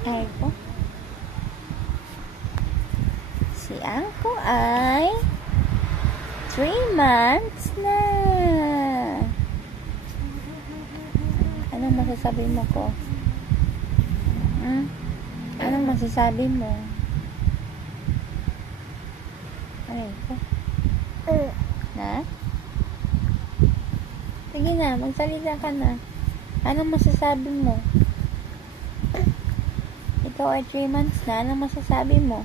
Ay po. Si Angko ay 3 months na. Anong masasabi mo ko? Anong masasabi mo? Ay po. Na? Sige na, magsalita ka na. Anong masasabi mo? Ikaw ay 3 months na. Anong masasabi mo?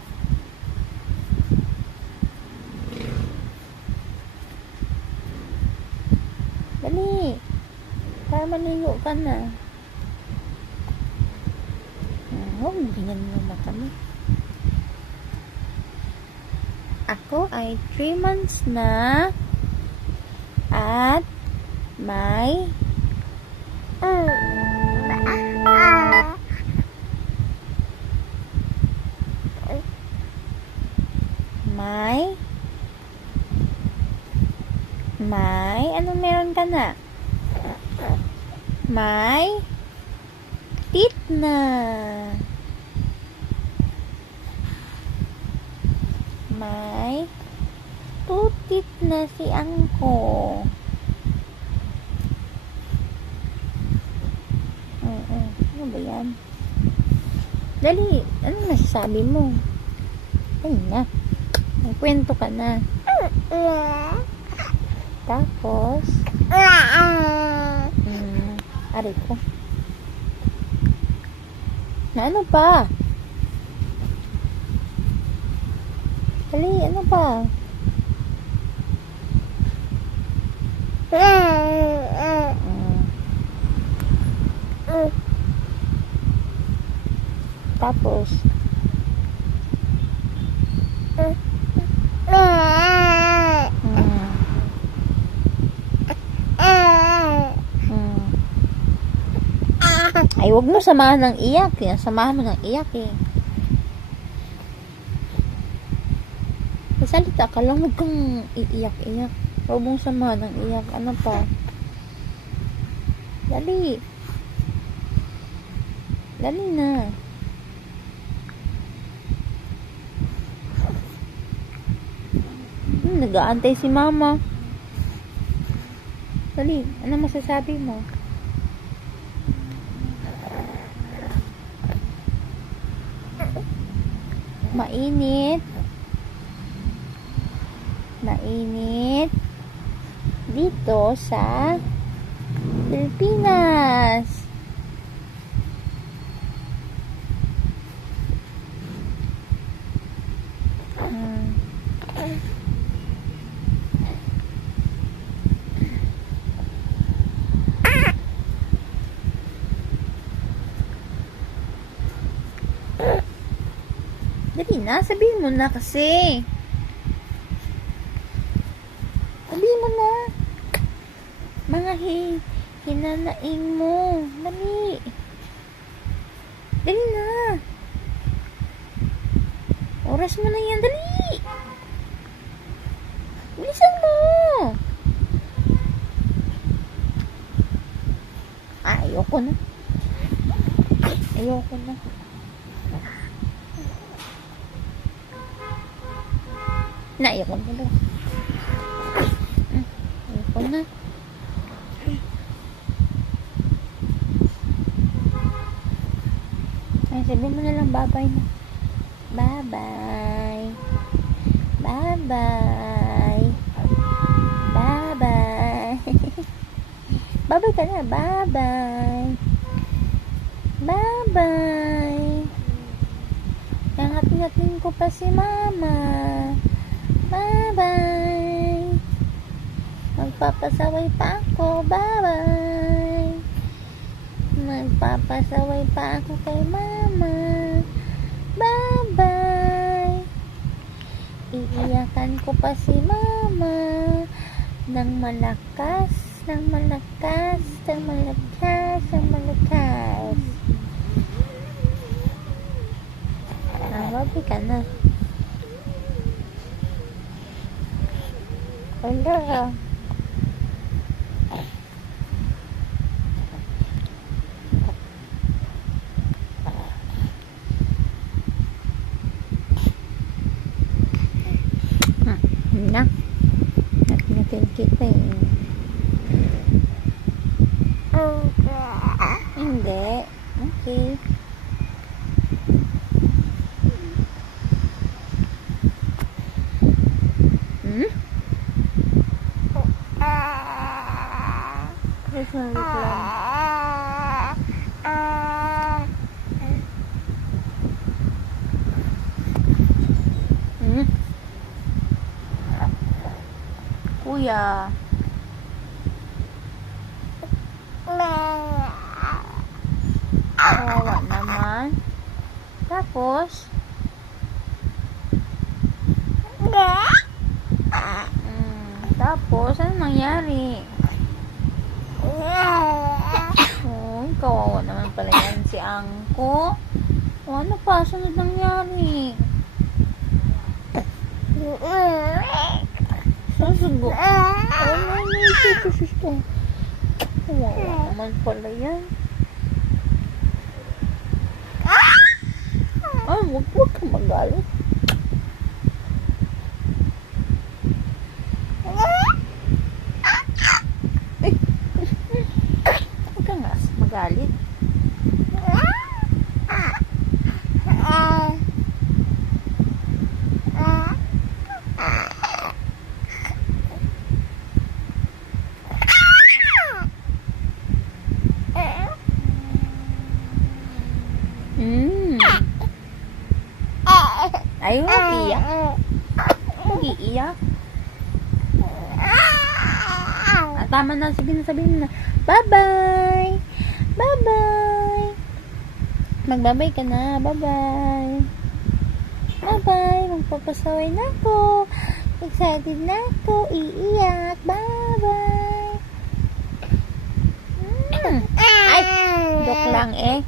Dali. Para maligo ka na. Huwag ganyan mo mata mo. Ako ay 3 months na. At may anong meron ka na? May teeth na. May 2 teeth na si Angko. Ano ba yan? Dali, anong nasasabi mo? Ay na, magkwento ka na. Tapos aray ko na, ano pa? Dali, ano pa? Tapos ay, wag mo samahan ng iyak. Samahan mo ng iyak eh. Salita ka lang, wag kang iiyak-iyak. Wag mong samahan ng iyak. Ano pa? Dali. Dali na. Nag-aantay si mama. Dali, ano masasabi mo? Mainit dito sa Pilipinas. Dali na, sabihin mo na kasi. Sabihin mo na. Mga hinanaing mo. Dali. Dali na. Oras mo na yan, dali. Bilisan mo. Ayoko na. Ayoko na. Ayoko na. Ayoko na. Ay, sabihin mo na lang bye-bye na. Bye-bye. Bye-bye. Bye-bye. Bye-bye ka na. Bye-bye. Bye-bye. Hangat-ngatin ko pa si mama. Bye-bye. Magpapasaway pa ako. Bye-bye. Magpapasaway pa ako kay mama. Bye-bye. Iiyakan ko pa si mama ng malakas, ng malakas, ng malakas, ng malakas. Babi ka na. Wala. Hindi. Okay. Hmm? Yes, Hmm? Kuya. Kawawa naman. Tapos? Tapos, ano nangyari? Oh, kawawa naman pala yan si Angko. Oh, ano pa? Sunod nangyari? Susugo. Oh, no. Kawawa naman pala yan. Huwag ka magalit. Huwag ka nga magalit. Ayaw mag-iyak. Mag-iiyak. Tama na. Sige na, sabihin na. Bye-bye. Bye-bye. Mag-bye-bye ka na. Bye-bye. Bye-bye. Magpapasaway na ako. Excited na ako. Iiyak. Bye-bye. Ay! Joke lang eh.